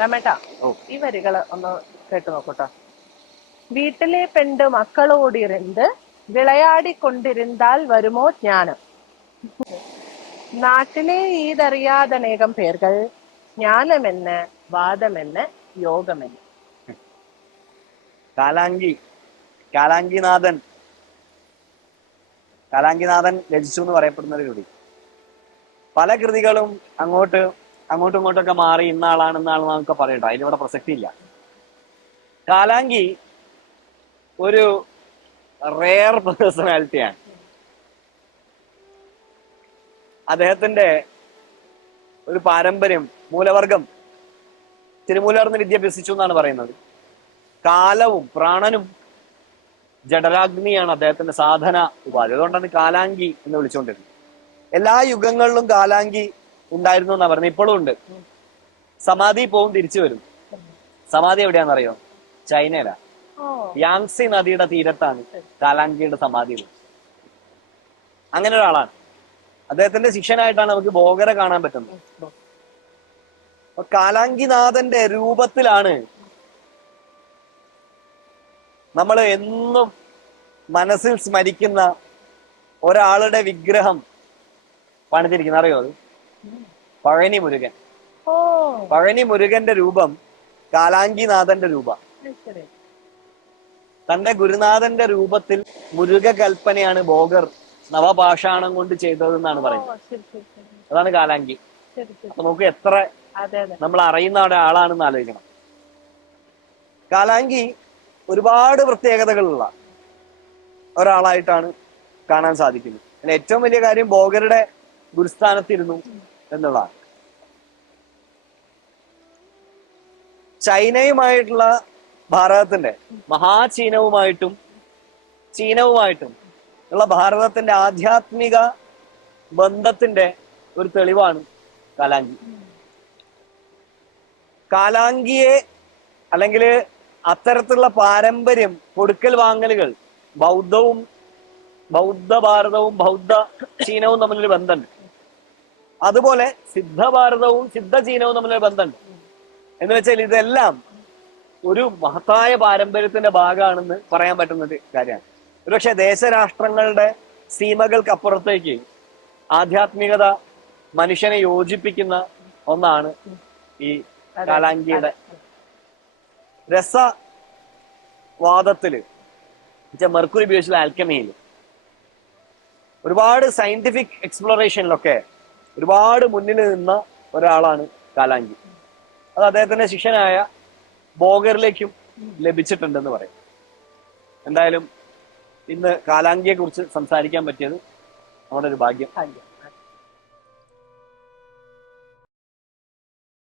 രമേട്ടാ ഈ വരികൾ ഒന്ന് കേട്ടു നോക്കൂട്ടോ വീട്ടിലെ പെണ്ട് മക്കളോടിരുന്ന് വിളയാടിക്കൊണ്ടിരുന്നാൽ വരുമോ ജ്ഞാനം? നാട്ടിലെ ഈതറിയാതനേകം പേർകൾ ജ്ഞാനമെന്ന് വാദമെന്ന് യോഗമെന്ന്. കാലാങ്കി കാലാങ്കിനാഥൻ. കാലാങ്കിനാഥൻ രചിച്ചു എന്ന് പറയപ്പെടുന്നവരുടെ പല കൃതികളും അങ്ങോട്ട് അങ്ങോട്ടും ഇങ്ങോട്ടൊക്കെ മാറി ഇന്ന ആളാണ് ഇന്ന ആളാണെന്നൊക്കെ പറയട്ടോ അതിനിവിടെ പ്രസക്തി ഇല്ല കാലാങ്കി ഒരു റെയർ പേഴ്സണാലിറ്റിയാണ് അദ്ദേഹത്തിന്റെ ഒരു പാരമ്പര്യം മൂലവർഗം തിരുമൂലർന്ന് വിദ്യ അഭ്യസിച്ചു എന്നാണ് പറയുന്നത്. കാലവും പ്രാണനും ജഡരാഗ്നിയാണ് അദ്ദേഹത്തിന്റെ സാധന ഉപാധി. അതുകൊണ്ടാണ് കാലാങ്കി എന്ന് വിളിച്ചുകൊണ്ടിരുന്നത്. എല്ലാ യുഗങ്ങളിലും കാലാങ്കി ഉണ്ടായിരുന്നു എന്നാ പറഞ്ഞു ഇപ്പോഴും ഉണ്ട്. സമാധി പോവും തിരിച്ചു വരും. സമാധി എവിടെയാണെന്നറിയോ? ചൈനയിലാ. യാങ്സി നദിയുടെ തീരത്താണ് കാലാങ്കിയുടെ സമാധി അങ്ങനെ ഒരാളാണ്. അദ്ദേഹത്തിന്റെ ശിഷ്യനായിട്ടാണ് നമുക്ക് ഭോഗരെ കാണാൻ പറ്റുന്നത്. അപ്പൊ കാലാങ്കിനാഥന്റെ രൂപത്തിലാണ് നമ്മൾ എന്നും മനസ്സിൽ സ്മരിക്കുന്ന ഒരാളുടെ വിഗ്രഹം പണിതിരിക്കുന്നത്. അറിയോ അത്? പഴനി മുരുകൻ പഴനി മുരുകന്റെ രൂപം കാലാങ്കിനാഥന്റെ രൂപ. തന്റെ ഗുരുനാഥന്റെ രൂപത്തിൽ മുരുക കൽപ്പനയാണ് ബോഗർ നവപാഷാണം കൊണ്ട് ചെയ്തതെന്നാണ് പറയുന്നത്. അതാണ് കാലാങ്കി. അപ്പൊ നമുക്ക് എത്ര നമ്മൾ അറിയുന്ന ആളാണെന്ന് ആലോചിക്കണം. കാലാങ്കി ഒരുപാട് പ്രത്യേകതകളുള്ള ഒരാളായിട്ടാണ് കാണാൻ സാധിക്കുന്നത്. ഏറ്റവും വലിയ കാര്യം ഭോഗരുടെ ഗുരുസ്ഥാനത്തിരുന്നു. എന്നുള്ളതാണ് ചൈനയുമായിട്ടുള്ള ഭാരതത്തിന്റെ മഹാചീനവുമായിട്ടും ചീനവുമായിട്ടും ഉള്ള ഭാരതത്തിന്റെ ആധ്യാത്മിക ബന്ധത്തിന്റെ ഒരു തെളിവാണ് കാലാങ്കി. കാലാങ്കിയെ അല്ലെങ്കിൽ അത്തരത്തിലുള്ള പാരമ്പര്യം കൊടുക്കൽ വാങ്ങലുകൾ ബൗദ്ധവും ബൗദ്ധ ഭാരതവും ബൗദ്ധ ചീനവും തമ്മിലൊരു ബന്ധമുണ്ട്. അതുപോലെ സിദ്ധഭാരതവും സിദ്ധചീനവും സിദ്ധ ചീനവും തമ്മിലൊരു ബന്ധമുണ്ട്. എന്ന് വെച്ചാൽ ഇതെല്ലാം ഒരു മഹത്തായ പാരമ്പര്യത്തിന്റെ ഭാഗമാണെന്ന് പറയാൻ പറ്റുന്ന കാര്യമാണ്. ഒരുപക്ഷെ ദേശരാഷ്ട്രങ്ങളുടെ സീമകൾക്കപ്പുറത്തേക്ക് ആധ്യാത്മികത മനുഷ്യനെ യോജിപ്പിക്കുന്ന ഒന്നാണ് ഈ കാലാങ്കിയുടെ രസവാദത്തിൽ. മെർക്കുറി ഉപയോഗിച്ചുള്ള ആൽക്കമിയിൽ ഒരുപാട് സയന്റിഫിക് എക്സ്പ്ലോറേഷനിലൊക്കെ ഒരുപാട് മുന്നിൽ നിന്ന ഒരാളാണ് കാലാഞ്ചി. അത് അദ്ദേഹത്തിന്റെ ശിഷ്യനായ ബോഗറിലേക്കും ലഭിച്ചിട്ടുണ്ടെന്ന് പറയും. എന്തായാലും ഇന്ന് കാലാങ്കിയെ കുറിച്ച് സംസാരിക്കാൻ പറ്റിയത് നമ്മുടെ ഒരു ഭാഗ്യം.